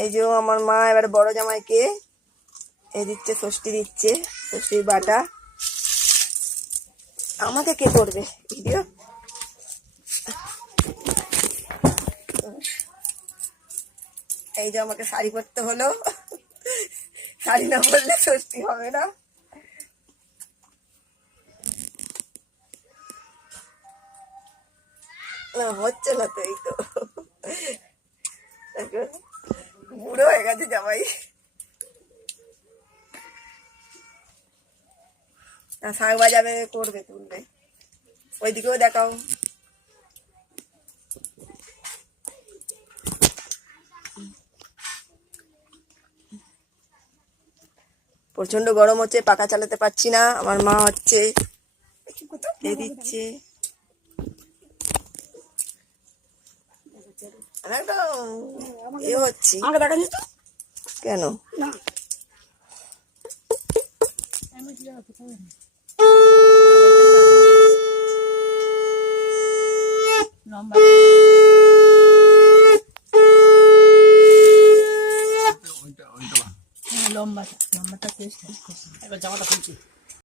এই যে আমার মা এবার বড় জামাইকে এই দিচ্ছে, ষষ্ঠী দিচ্ছে, ষষ্ঠীর বাটা। আমাকে কে করবে ভিডিও? এই যে আমাকে শাড়ি পরতে হলো, শাড়ি না পরলে ষষ্ঠী হবে না। না হচ্ছে না তো, এই তো বুড়ো হয়ে গেছে জামাই। শাক বাজাবে, করবে, তুলবে। ওইদিকেও দেখাও। প্রচন্ড গরম হচ্ছে, পাখা চালাতে পারছি না। আমার মা হচ্ছে দিচ্ছে, এ হচ্ছি কেন লম্বাটা লম্বাটা এবার জামাটা খুলছি।